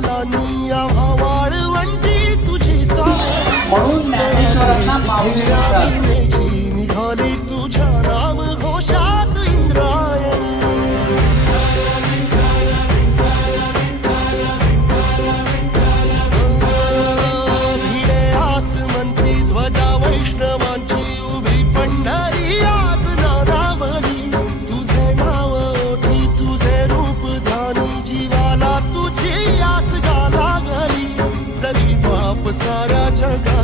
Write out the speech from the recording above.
पावलांनी आम्हा वाळवंटी तुझी म्हणून ज्ञानेश्वरांना माऊली म्हणतात. निघाली तुझ्या नाम घोषात इंद्रायणी. भिडे आसमंती ध्वजा वैष्णवांची उभी पंढरी आज नानावली. तुझे नाव ओठी तुझे रूप ध्यानी जीवाला तुझी आस गा लागली. जरी बाप साऱ्या जगा